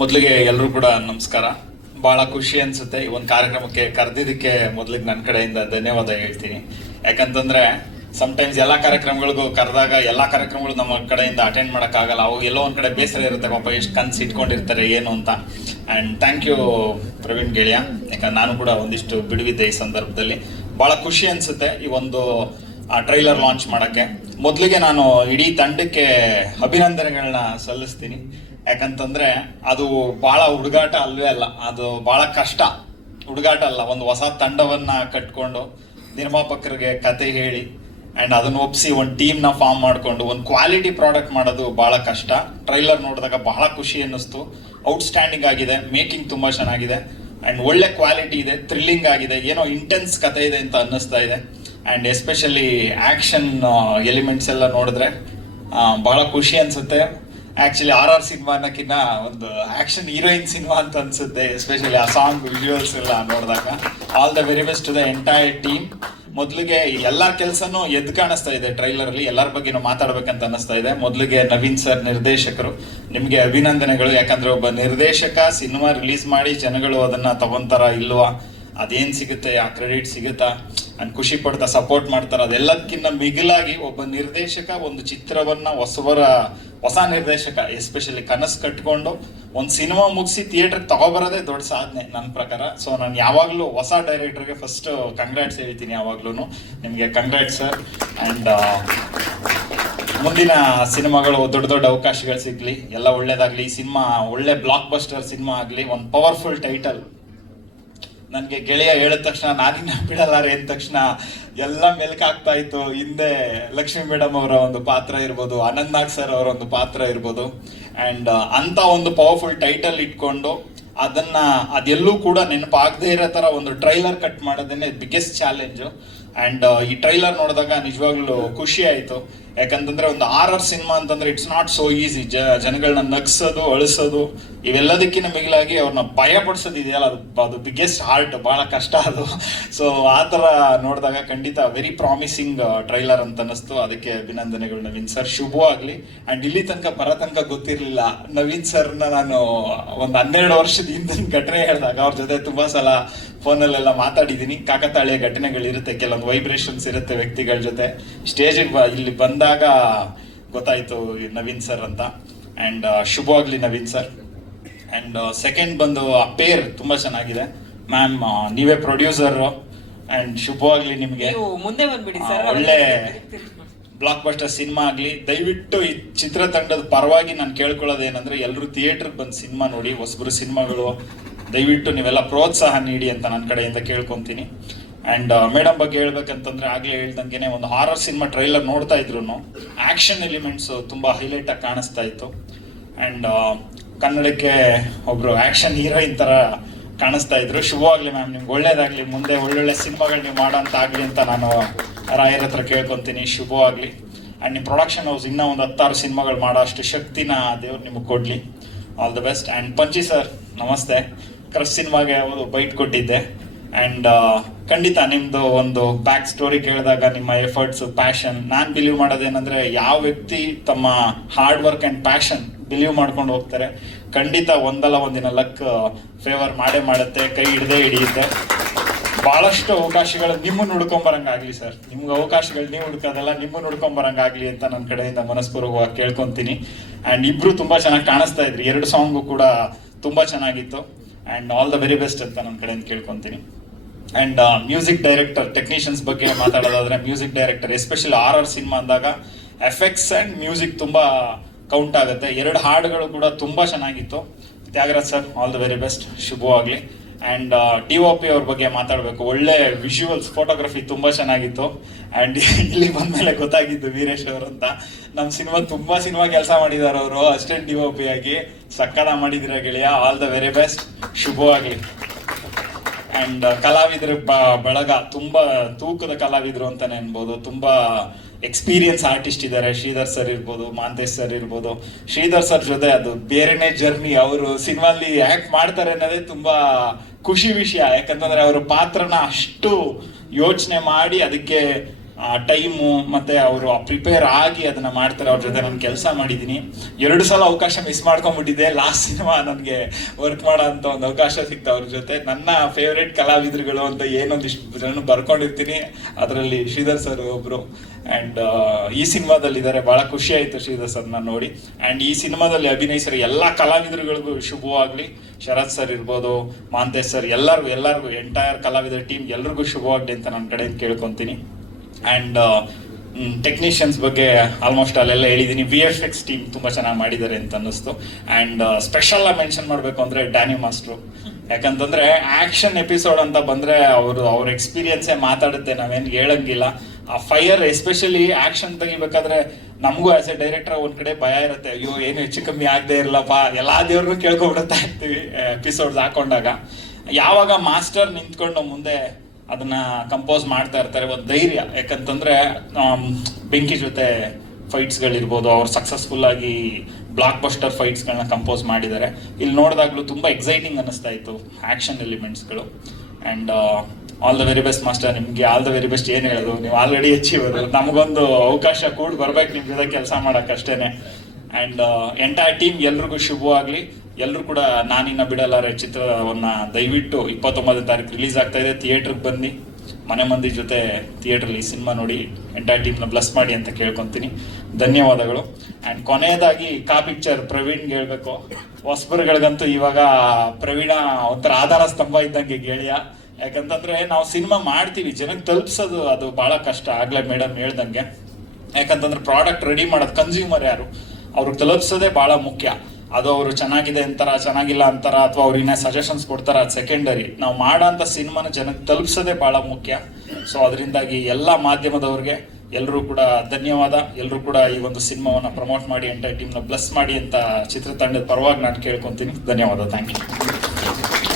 ಮೊದಲಿಗೆ ಎಲ್ಲರೂ ಕೂಡ ನಮಸ್ಕಾರ. ಬಹಳ ಖುಷಿ ಅನ್ಸುತ್ತೆ ಈ ಒಂದು ಕಾರ್ಯಕ್ರಮಕ್ಕೆ ಕರೆದಿದ್ದಕ್ಕೆ ಮೊದಲಿಗೆ ನನ್ನ ಕಡೆಯಿಂದ ಧನ್ಯವಾದ ಹೇಳ್ತೀನಿ. ಯಾಕಂತಂದ್ರೆ ಸಮ್ಟೈಮ್ಸ್ ಎಲ್ಲ ಕಾರ್ಯಕ್ರಮಗಳಿಗೂ ಕರೆದಾಗ ಎಲ್ಲ ಕಾರ್ಯಕ್ರಮಗಳು ನಮ್ಮ ಕಡೆಯಿಂದ ಅಟೆಂಡ್ ಮಾಡೋಕ್ಕಾಗಲ್ಲ. ಅವು ಎಲ್ಲೋ ಒಂದು ಕಡೆ ಬೇಸರ ಇರುತ್ತೆ. ಪಾಪ ಎಷ್ಟು ಕನ್ಸು ಇಟ್ಕೊಂಡಿರ್ತಾರೆ, ಏನು ಅಂತ. ಆ್ಯಂಡ್ ಥ್ಯಾಂಕ್ ಯು ಪ್ರವೀಣ್ ಗೆಳೆಯ. ಯಾಕಂದ್ರೆ ನಾನು ಕೂಡ ಒಂದಿಷ್ಟು ಬಿಡುವಿದ್ದೆ ಈ ಸಂದರ್ಭದಲ್ಲಿ. ಭಾಳ ಖುಷಿ ಅನ್ಸುತ್ತೆ ಈ ಒಂದು, ಆ ಟ್ರೈಲರ್ ಲಾಂಚ್ ಮಾಡೋಕ್ಕೆ. ಮೊದಲಿಗೆ ನಾನು ಇಡೀ ತಂಡಕ್ಕೆ ಅಭಿನಂದನೆಗಳನ್ನ ಸಲ್ಲಿಸ್ತೀನಿ. ಯಾಕಂತಂದ್ರೆ ಅದು ಬಹಳ ಹುಡುಗಾಟ ಅಲ್ವೇ ಅಲ್ಲ, ಅದು ಬಹಳ ಕಷ್ಟ. ಹುಡುಗಾಟ ಅಲ್ಲ, ಒಂದು ಹೊಸ ತಂಡವನ್ನ ಕಟ್ಕೊಂಡು ನಿರ್ಮಾಪಕರಿಗೆ ಕತೆ ಹೇಳಿ ಅಂಡ್ ಅದನ್ನ ಒಪ್ಸಿ ಒಂದು ಟೀಮ್ನ ಫಾರ್ಮ್ ಮಾಡಿಕೊಂಡು, ಒಂದು ಕ್ವಾಲಿಟಿ ಪ್ರಾಡಕ್ಟ್ ಮಾಡೋದು ಬಹಳ ಕಷ್ಟ. ಟ್ರೈಲರ್ ನೋಡಿದಾಗ ಬಹಳ ಖುಷಿ ಅನ್ನಿಸ್ತು. ಔಟ್ಸ್ಟ್ಯಾಂಡಿಂಗ್ ಆಗಿದೆ ಮೇಕಿಂಗ್ ತುಂಬಾ ಚೆನ್ನಾಗಿದೆ ಅಂಡ್ ಒಳ್ಳೆ ಕ್ವಾಲಿಟಿ ಇದೆ ಥ್ರಿಲ್ಲಿಂಗ್ ಆಗಿದೆ, ಏನೋ ಇಂಟೆನ್ಸ್ ಕತೆ ಇದೆ ಅಂತ ಅನ್ನಿಸ್ತಾ ಇದೆ. ಅಂಡ್ ಎಸ್ಪೆಷಲಿ ಆಕ್ಷನ್ ಎಲಿಮೆಂಟ್ಸ್ ಎಲ್ಲ ನೋಡಿದ್ರೆ ಬಹಳ ಖುಷಿ ಅನ್ಸುತ್ತೆ. ಆಕ್ಚುಲಿ ಆರ್ ಆರ್ ಸಿನಿಮಾ ಅನ್ನೋಕ್ಕಿಂತ ಒಂದು ಆಕ್ಷನ್ ಹೀರೋಯಿನ್ ಸಿನಿಮಾ ಅಂತ ಅನ್ಸುತ್ತೆ ಎಸ್ಪೆಷಲಿ ಆ ಸಾಂಗ್ ವಿಜುವಲ್ಸ್ ಎಲ್ಲ ನೋಡಿದಾಗ. All the very best to the entire team ಮೊದಲಿಗೆ ಎಲ್ಲ ಕೆಲಸನೂ ಎದ್ದು ಕಾಣಿಸ್ತಾ ಇದೆ ಟ್ರೈಲರ್ ಅಲ್ಲಿ ಎಲ್ಲರ ಬಗ್ಗೆನೂ ಮಾತಾಡ್ಬೇಕಂತ ಅನಿಸ್ತಾ ಇದೆ. ಮೊದಲಿಗೆ ನವೀನ್ ಸರ್ ನಿರ್ದೇಶಕರು, ನಿಮಗೆ ಅಭಿನಂದನೆಗಳು. ಯಾಕಂದ್ರೆ ಒಬ್ಬ ನಿರ್ದೇಶಕ ಸಿನಿಮಾ ರಿಲೀಸ್ ಮಾಡಿ ಜನಗಳು ಅದನ್ನ ತಗೊಂತಾರ ಇಲ್ವಾ? ಅದೇನ್ ಸಿಗುತ್ತೆ? ಆ ಕ್ರೆಡಿಟ್ ಸಿಗುತ್ತಾ? ಅಂಡ್ ಖುಷಿ ಪಡ್ತಾ ಸಪೋರ್ಟ್ ಮಾಡ್ತಾರ. ಅದೆಲ್ಲದಕ್ಕಿಂತ ಮಿಗಿಲಾಗಿ ಒಬ್ಬ ನಿರ್ದೇಶಕ ಒಂದು ಚಿತ್ರವನ್ನ ಹೊಸಬರ ಹೊಸ ನಿರ್ದೇಶಕ ಎಸ್ಪೆಷಲಿ ಕನಸು ಕಟ್ಕೊಂಡು ಒಂದು ಸಿನಿಮಾ ಮುಗಿಸಿ ಥಿಯೇಟರ್ ತಗೊಬರೋದೇ ದೊಡ್ಡ ಸಾಧನೆ ನನ್ನ ಪ್ರಕಾರ. ಸೊ ನಾನು ಯಾವಾಗಲೂ ಹೊಸ ಡೈರೆಕ್ಟರ್ಗೆ ಫಸ್ಟ್ ಕಂಗ್ರಾಟ್ಸ್ ಹೇಳ್ತೀನಿ ಯಾವಾಗ್ಲೂ ನಿಮಗೆ ಕಂಗ್ರಾಟ್ಸ್ ಸರ್ ಅಂಡ್ ಮುಂದಿನ ಸಿನಿಮಾಗಳು ದೊಡ್ಡ ದೊಡ್ಡ ಅವಕಾಶಗಳು ಸಿಗ್ಲಿ. ಎಲ್ಲ ಒಳ್ಳೇದಾಗಲಿ. ಸಿನಿಮಾ ಒಳ್ಳೆ ಬ್ಲಾಕ್ ಬಸ್ಟರ್ ಸಿನಿಮಾ ಆಗಲಿ. ಒಂದು ಪವರ್ಫುಲ್ ಟೈಟಲ್ ನನಗೆ ಗೆಳೆಯ ಹೇಳಿದ ತಕ್ಷಣ, ನಾನಿನ್ನ ಬಿಡಲಾರೆ ಅಂದ ತಕ್ಷಣ ಎಲ್ಲ ಮೆಲ್ಕಾಗ್ತಾ ಇತ್ತು. ಹಿಂದೆ ಲಕ್ಷ್ಮೀ ಮೇಡಮ್ ಅವರ ಒಂದು ಪಾತ್ರ ಇರ್ಬೋದು, ಅನಂತ್ ನಾಗ್ ಸರ್ ಅವರ ಒಂದು ಪಾತ್ರ ಇರ್ಬೋದು. ಅಂಡ್ ಅಂತ ಒಂದು ಪವರ್ಫುಲ್ ಟೈಟಲ್ ಇಟ್ಕೊಂಡು ಅದನ್ನ ಅದೆಲ್ಲೂ ಕೂಡ ನೆನಪಾಗದೇ ಇರೋ ಥರ ಒಂದು ಟ್ರೈಲರ್ ಕಟ್ ಮಾಡೋದೇನೆ ಬಿಗ್ಗೆಸ್ಟ್ ಚಾಲೆಂಜು ಅಂಡ್ ಈ ಟ್ರೈಲರ್ ನೋಡಿದಾಗ ನಿಜವಾಗ್ಲೂ ಖುಷಿ ಆಯ್ತು. ಯಾಕಂತಂದ್ರೆ ಒಂದು ಆರ್ ಆರ್ ಸಿನಿಮಾ ಅಂತಂದ್ರೆ ಇಟ್ಸ್ ನಾಟ್ ಸೋ ಈಸಿ ಜನಗಳನ್ನ ನಗ್ಸೋದು, ಅಳಿಸೋದು, ಇವೆಲ್ಲದಕ್ಕಿಂತ ಮಿಗಿಲಾಗಿ ಅವ್ರನ್ನ ಭಯ ಪಡಿಸೋದು ಇದೆಯಲ್ಲ, ಅದು ಅದು ಬಿಗ್ಗೆಸ್ಟ್ ಹಾರ್ಟ್ ಬಹಳ ಕಷ್ಟ ಅದು. ಸೊ ಆ ಥರ ನೋಡಿದಾಗ ಖಂಡಿತ ವೆರಿ ಪ್ರಾಮಿಸಿಂಗ್ ಟ್ರೈಲರ್ ಅಂತ ಅನ್ನಿಸ್ತು. ಅದಕ್ಕೆ ಅಭಿನಂದನೆಗಳು ನವೀನ್ ಸರ್. ಶುಭ ಆಗಲಿ. ಆ್ಯಂಡ್ ಇಲ್ಲಿ ತನಕ ಬರೋ ತನಕ ಗೊತ್ತಿರಲಿಲ್ಲ. ನವೀನ್ ಸರ್ನ ನಾನು ಒಂದು ಹನ್ನೆರಡು ವರ್ಷದ ಹಿಂದಿನ ಘಟನೆ ಹೇಳಿದಾಗ ಅವ್ರ ಜೊತೆ ತುಂಬ ಸಲ ಫೋನಲ್ಲೆಲ್ಲ ಮಾತಾಡಿದ್ದೀನಿ ಕಾಕತಾಳೀಯ ಘಟನೆಗಳಿರುತ್ತೆ. ಕೆಲವೊಂದು ವೈಬ್ರೇಷನ್ಸ್ ಇರುತ್ತೆ ವ್ಯಕ್ತಿಗಳ ಜೊತೆ. ಸ್ಟೇಜಿಗೆ ಇಲ್ಲಿ ಬಂದಾಗ ಗೊತ್ತಾಯ್ತು ನವೀನ್ ಸರ್ ಅಂತ. ಅಂಡ್ ಶುಭವಾಗಲಿ ನವೀನ್ ಸರ್. ಅಂಡ್ ಸೆಕೆಂಡ್ ಬಂದು ಆ ಪೇರ್ ತುಂಬಾ ಚೆನ್ನಾಗಿದೆ. ಮ್ಯಾಮ್ ನೀವೇ ಪ್ರೊಡ್ಯೂಸರ್ ಅಂಡ್ ಶುಭವಾಗ್ಲಿ ನಿಮಗೆ. ಮುಂದೆ ಬಂದ್ಬಿಡಿ ಸರ್. ಒಳ್ಳೆ ಬ್ಲಾಕ್ ಬಸ್ಟರ್ ಸಿನಿಮಾ ಆಗಲಿ. ದಯವಿಟ್ಟು ಈ ಚಿತ್ರತಂಡದ ಪರವಾಗಿ ನಾನು ಕೇಳ್ಕೊಳ್ಳೋದು ಏನಂದ್ರೆ ಎಲ್ಲರೂ ಥಿಯೇಟರ್ ಬಂದು ಸಿನಿಮಾ ನೋಡಿ ಹೊಸಬರು ಸಿನಿಮಾಗಳು ದಯವಿಟ್ಟು ನೀವೆಲ್ಲ ಪ್ರೋತ್ಸಾಹ ನೀಡಿ ಅಂತ ನನ್ನ ಕಡೆಯಿಂದ ಕೇಳ್ಕೊಂತೀನಿ. ಅಂಡ್ ಮೇಡಮ್ ಬಗ್ಗೆ ಹೇಳ್ಬೇಕಂತಂದ್ರೆ ಆಗ್ಲೇ ಹೇಳ್ದಂಗೆ ಒಂದು ಹಾರರ್ ಸಿನಿಮಾ ಟ್ರೈಲರ್ ನೋಡ್ತಾ ಇದ್ರು ಆಕ್ಷನ್ ಎಲಿಮೆಂಟ್ಸ್ ತುಂಬಾ ಹೈಲೈಟ್ ಆಗಿ ಕಾಣಿಸ್ತಾ ಇತ್ತು. ಅಂಡ್ ಕನ್ನಡಕ್ಕೆ ಒಬ್ರು ಆಕ್ಷನ್ ಹೀರೋಯಿನ್ ತರ ಕಾಣಿಸ್ತಾ ಇದ್ರು. ಶುಭವಾಗ್ಲಿ ಮ್ಯಾಮ್ ನಿಮ್ಗೆ ಒಳ್ಳೇದಾಗ್ಲಿ. ಮುಂದೆ ಒಳ್ಳೊಳ್ಳೆ ಸಿನಿಮಾಗಳು ನೀವು ಮಾಡೋಂತ ಆಗ್ಲಿ ಅಂತ ನಾನು ರಾಯರ ಹತ್ರ ಕೇಳ್ಕೊಂತೀನಿ. ಶುಭವಾಗ್ಲಿ ಅಂಡ್ ನಿಮ್ಮ ಪ್ರೊಡಕ್ಷನ್ ಹೌಸ್ ಇನ್ನೂ ಒಂದು ಹತ್ತಾರು ಸಿನಿಮಾಗಳು ಮಾಡೋ ಅಷ್ಟು ಶಕ್ತಿನ ದೇವ್ರು ನಿಮಗೆ ಕೊಡ್ಲಿ. All the best and Panchi sir ನಮಸ್ತೆ. ಕ್ರಶ್ ಸಿನಿಮಾಗೆ ಒಂದು ಬೈಟ್ ಕೊಟ್ಟಿದ್ದೆ. ಅಂಡ್ ಖಂಡಿತ ನಿಮ್ದು ಒಂದು ಬ್ಯಾಕ್ ಸ್ಟೋರಿ ಕೇಳಿದಾಗ ನಿಮ್ಮ ಎಫರ್ಟ್ಸ್ ಪ್ಯಾಷನ್ ನಾನು ಬಿಲೀವ್ ಮಾಡೋದೇನಂದ್ರೆ ಯಾವ ವ್ಯಕ್ತಿ ತಮ್ಮ hard work and passion believe ಮಾಡ್ಕೊಂಡು ಹೋಗ್ತಾರೆ, ಖಂಡಿತ ಒಂದಲ್ಲ ಒಂದಿನ ಲಕ್ ಫೇವರ್ ಮಾಡೇ ಮಾಡುತ್ತೆ, ಕೈ ಹಿಡ್ದೇ ಹಿಡಿಯುತ್ತೆ. ಬಹಳಷ್ಟು ಅವಕಾಶಗಳು ನಿಮ್ಮನ್ನು ಹುಡ್ಕೊಂಬರಂಗಾಗ್ಲಿ ಸರ್ ನಿಮ್ಗೆ ಅವಕಾಶಗಳು ನೀವು ಹುಡ್ಕೋದಲ್ಲ ನಿಮ್ಮನ್ನು ಹುಡ್ಕೊಂಬರಂಗಾಗ್ಲಿ ಅಂತ ನನ್ನ ಕಡೆಯಿಂದ ಮನಸ್ಪೂರ್ವಕವಾಗಿ ಕೇಳ್ಕೊಂತೀನಿ. ಆ್ಯಂಡ್ ಇಬ್ರು ತುಂಬಾ ಚೆನ್ನಾಗಿ ಕಾಣಿಸ್ತಾ ಇದ್ರಿ. ಎರಡು ಸಾಂಗು ಕೂಡ ತುಂಬಾ ಚೆನ್ನಾಗಿತ್ತು. And all the very best ಅಂತ ನನ್ನ ಕಡೆಯಿಂದ ಕೇಳ್ಕೊಂತೀನಿ. ಅಂಡ್ ಮ್ಯೂಸಿಕ್ ಡೈರೆಕ್ಟರ್ ಟೆಕ್ನಿಷಿಯನ್ಸ್ ಬಗ್ಗೆ ಮಾತಾಡೋದಾದ್ರೆ music director especially R R cinema ಅಂದಾಗ ಎಫೆಕ್ಟ್ಸ್ ಅಂಡ್ ಮ್ಯೂಸಿಕ್ ತುಂಬಾ ಕೌಂಟ್ ಆಗುತ್ತೆ. ಎರಡು ಹಾಡುಗಳು ಕೂಡ ತುಂಬಾ ಚೆನ್ನಾಗಿತ್ತು. Thyagaraj sir all the very best ಶುಭವಾಗ್ಲಿ. And D O P ಅವ್ರ ಬಗ್ಗೆ ಮಾತಾಡಬೇಕು. ಒಳ್ಳೆ ವಿಜುವಲ್ಸ್ ಫೋಟೋಗ್ರಫಿ ತುಂಬಾ ಚೆನ್ನಾಗಿತ್ತು. ಅಂಡ್ ಇಲ್ಲಿ ಬಂದ್ಮೇಲೆ ಗೊತ್ತಾಗಿದ್ದು ವೀರೇಶ್ ಅವರು ಅಂತ. ನಮ್ಮ ಸಿನಿಮಾ ತುಂಬಾ ಸಿನಿಮಾ ಕೆಲಸ ಮಾಡಿದ್ದಾರೆ ಅವರು ಅಷ್ಟೇ ಡಿ ಒ ಪಿ ಆಗಿ ಸಕ್ಕದ ಮಾಡಿದಿರ ಗೆಳೆಯ. ಆಲ್ ದ ವೆರಿ ಬೆಸ್ಟ್ ಶುಭವಾಗ್ಲಿ. ಅಂಡ್ ಕಲಾವಿದ್ರ ಬ- ಬಳಗ, ತುಂಬಾ ತೂಕದ ಕಲಾವಿದರು ಅಂತಾನೆ ಅನ್ಬೋದು. ತುಂಬಾ ಎಕ್ಸ್ಪೀರಿಯನ್ಸ್ ಆರ್ಟಿಸ್ಟ್ ಇದ್ದಾರೆ ಶ್ರೀಧರ್ ಸರ್ ಇರ್ಬೋದು, ಮಾಂತೇಶ್ ಸರ್ ಇರ್ಬೋದು. ಶ್ರೀಧರ್ ಸರ್ ಜೊತೆ ಅದು ಬೇರೆನೇ ಜರ್ನಿ ಅವರು ಸಿನಿಮಾಲಿ ಆಕ್ಟ್ ಮಾಡ್ತಾರೆ ಅನ್ನೋದೇ ತುಂಬಾ ಖುಷಿ ವಿಷಯ. ಯಾಕಂತಂದ್ರೆ ಅವರ ಪಾತ್ರನ ಅಷ್ಟು ಯೋಚನೆ ಮಾಡಿ ಅದಕ್ಕೆ ಟೈಮು ಮತ್ತೆ ಅವರು ಪ್ರಿಪೇರ್ ಆಗಿ ಅದನ್ನ ಮಾಡ್ತಾರೆ, ಅವ್ರ ಜೊತೆ ನಾನು ಕೆಲಸ ಮಾಡಿದ್ದೀನಿ ಎರಡು ಸಲ ಅವಕಾಶ ಮಿಸ್ ಮಾಡ್ಕೊಂಡ್ಬಿಟ್ಟಿದ್ದೆ ಲಾಸ್ಟ್ ಸಿನಿಮಾ ನನಗೆ ವರ್ಕ್ ಮಾಡೋ ಅಂತ ಒಂದು ಅವಕಾಶ ಸಿಕ್ತು ಅವ್ರ ಜೊತೆ. ನನ್ನ ಫೇವ್ರೇಟ್ ಕಲಾವಿದರುಗಳು ಅಂತ ಏನೊಂದಿಷ್ಟು ಜನ ಬರ್ಕೊಂಡಿರ್ತೀನಿ. ಅದರಲ್ಲಿ ಶ್ರೀಧರ್ ಸರ್ ಒಬ್ರು. ಅಂಡ್ ಈ ಸಿನಿಮಾದಲ್ಲಿ ಇದ್ದಾರೆ ಬಹಳ ಖುಷಿ ಆಯ್ತು ಶ್ರೀಧರ್ ಸರ್ನ ನೋಡಿ. ಅಂಡ್ ಈ ಸಿನಿಮಾದಲ್ಲಿ ಅಭಿನಯಿಸಿರೋ ಎಲ್ಲ ಕಲಾವಿದರುಗಳಿಗೂ ಶುಭವಾಗಲಿ. ಶರತ್ ಸರ್ ಇರ್ಬೋದು, ಮಾಂತೇಶ್ ಸರ್ ಎಲ್ಲರಿಗೂ ಎಲ್ಲರಿಗೂ ಎಂಟೈರ್ ಕಲಾವಿದರ ಟೀಮ್ ಎಲ್ರಿಗೂ ಶುಭವಾಗಲಿ ಅಂತ ನನ್ನ ಕಡೆಯಿಂದ ಕೇಳ್ಕೊಂತೀನಿ. ಅಂಡ್ ಟೆಕ್ನಿಷಿಯನ್ಸ್ ಬಗ್ಗೆ ಆಲ್ಮೋಸ್ಟ್ ಅಲ್ಲೆಲ್ಲ ಹೇಳಿದ್ದೀನಿ ವಿ ಎಫ್ ಎಕ್ಸ್ ಟೀಮ್ ತುಂಬಾ ಚೆನ್ನಾಗಿ ಮಾಡಿದ್ದಾರೆ ಅಂತ ಅನ್ನಿಸ್ತು. ಅಂಡ್ ಸ್ಪೆಷಲ್ ಮೆನ್ಷನ್ ಮಾಡಬೇಕು ಅಂದ್ರೆ ಡ್ಯಾನಿ ಮಾಸ್ಟ್ರು ಯಾಕಂತಂದ್ರೆ ಆಕ್ಷನ್ ಎಪಿಸೋಡ್ ಅಂತ ಬಂದ್ರೆ ಅವರು ಅವ್ರ ಎಕ್ಸ್ಪೀರಿಯನ್ಸೇ ಮಾತಾಡುತ್ತೆ. ನಾವೇನು ಹೇಳಂಗಿಲ್ಲ. ಆ ಫೈರ್ ಎಸ್ಪೆಷಲಿ ಆಕ್ಷನ್ ತೆಗಿಬೇಕಾದ್ರೆ ನಮಗೂ ಆಸ್ ಎ ಡೈರೆಕ್ಟರ್ ಒಂದ್ ಕಡೆ ಭಯ ಇರುತ್ತೆ. ಅಯ್ಯೋ, ಏನು ಹೆಚ್ಚು ಕಮ್ಮಿ ಆಗದೆ ಇರಲ್ಲಪ್ಪ ಎಲ್ಲಾ ದೇವ್ರನ್ನೂ ಕೇಳ್ಕೊಬಿಡುತ್ತಾ ಇರ್ತೀವಿ ಎಪಿಸೋಡ್ಸ್ ಹಾಕೊಂಡಾಗ. ಯಾವಾಗ ಮಾಸ್ಟರ್ ನಿಂತ್ಕೊಂಡು ಮುಂದೆ ಅದನ್ನ ಕಂಪೋಸ್ ಮಾಡ್ತಾ ಇರ್ತಾರೆ. ಒಂದು ಧೈರ್ಯ. ಯಾಕಂತಂದ್ರೆ ಬೆಂಕಿ ಜೊತೆ ಫೈಟ್ಸ್ಗಳಿರ್ಬೋದು ಅವ್ರು ಸಕ್ಸಸ್ಫುಲ್ ಆಗಿ ಬ್ಲಾಕ್ ಬಸ್ಟರ್ ಫೈಟ್ಸ್ಗಳನ್ನ ಕಂಪೋಸ್ ಮಾಡಿದ್ದಾರೆ. ಇಲ್ಲಿ ನೋಡಿದಾಗ್ಲೂ ತುಂಬಾ ಎಕ್ಸೈಟಿಂಗ್ ಅನ್ನಿಸ್ತಾ ಇತ್ತು action ಎಲಿಮೆಂಟ್ಸ್ಗಳು and all the very best master ನಿಮ್ಗೆ ಆಲ್ ದ ವೆರಿ ಬೆಸ್ಟ್ ಏನು ಹೇಳೋದು? ನೀವು ಆಲ್ರೆಡಿ ಅಚೀವರು ನಮಗೊಂದು ಅವಕಾಶ ಕೂಡ ಬರ್ಬೇಕು ನಿಮ್ ಜೊತೆ ಕೆಲಸ ಮಾಡಕ್ ಆ್ಯಂಡ್ ಎಂಟೈರ್ ಟೀಮ್ ಎಲ್ರಿಗೂ ಶುಭವಾಗ್ಲಿ. ಎಲ್ಲರೂ ಕೂಡ ನಾನಿನ್ನ ಬಿಡಲಾರೆ ಚಿತ್ರವನ್ನ ದಯವಿಟ್ಟು ಇಪ್ಪತ್ತೊಂಬತ್ತನೇ ತಾರೀಕು ರಿಲೀಸ್ ಆಗ್ತಾ ಇದೆ. ಥಿಯೇಟ್ರಿಗೆ ಬನ್ನಿ. ಮನೆ ಮಂದಿ ಜೊತೆ ಥಿಯೇಟ್ರಲ್ಲಿ ಸಿನಿಮಾ ನೋಡಿ ಎಂಟೈರ್ ಟೀಮ್ನ ಬ್ಲಸ್ ಮಾಡಿ ಅಂತ ಕೇಳ್ಕೊತೀನಿ. ಧನ್ಯವಾದಗಳು. ಅಂಡ್ ಕೊನೆಯದಾಗಿ ಕಾ ಪಿಕ್ಚರ್ ಪ್ರವೀಣ್ಗೆ ಹೇಳ್ಬೇಕು. ಹೊಸಬರುಗಳಿಗಂತೂ ಇವಾಗ ಪ್ರವೀಣ ಒಂಥರ ಆಧಾರ ಸ್ತಂಭ ಇದ್ದಂಗೆ ಗೆಳೆಯ. ಯಾಕಂತಂದ್ರೆ ನಾವು ಸಿನಿಮಾ ಮಾಡ್ತೀವಿ. ಜನಕ್ಕೆ ತಲುಪಿಸೋದು ಅದು ಬಹಳ ಕಷ್ಟ. ಆಗ್ಲೇ ಮೇಡಮ್ ಹೇಳ್ದಂಗೆ. ಯಾಕಂತಂದ್ರೆ ಪ್ರಾಡಕ್ಟ್ ರೆಡಿ ಮಾಡೋದು ಕನ್ಸ್ಯೂಮರ್ ಯಾರು? ಅವ್ರಿಗೆ ತಲುಪಿಸೋದೇ ಬಹಳ ಮುಖ್ಯ. ಅದು ಅವರು ಚೆನ್ನಾಗಿದೆ ಅಂತಾರ, ಚೆನ್ನಾಗಿಲ್ಲ ಅಂತಾರ, ಅಥವಾ ಅವ್ರು ಇನ್ನೇ ಸಜೆಷನ್ಸ್ ಕೊಡ್ತಾರ ಸೆಕೆಂಡರಿ ನಾವು ಮಾಡೋಂಥ ಸಿನಿಮಾನ ಜನಕ್ಕೆ ತಲುಪಿಸೋದೇ ಬಹಳ ಮುಖ್ಯ. ಸೊ ಅದರಿಂದಾಗಿ ಎಲ್ಲ ಮಾಧ್ಯಮದವ್ರಿಗೆ ಎಲ್ಲರೂ ಕೂಡ ಧನ್ಯವಾದ. ಎಲ್ಲರೂ ಕೂಡ ಈ ಒಂದು ಸಿನಿಮಾವನ್ನ ಪ್ರಮೋಟ್ ಮಾಡಿ ಎಂಟೈರ್ ಟೀಮ್ನ ಬ್ಲಸ್ ಮಾಡಿ ಅಂತ ಚಿತ್ರತಂಡದ ಪರವಾಗಿ ನಾನು ಕೇಳ್ಕೊಂತೀನಿ. ಧನ್ಯವಾದ. Thank you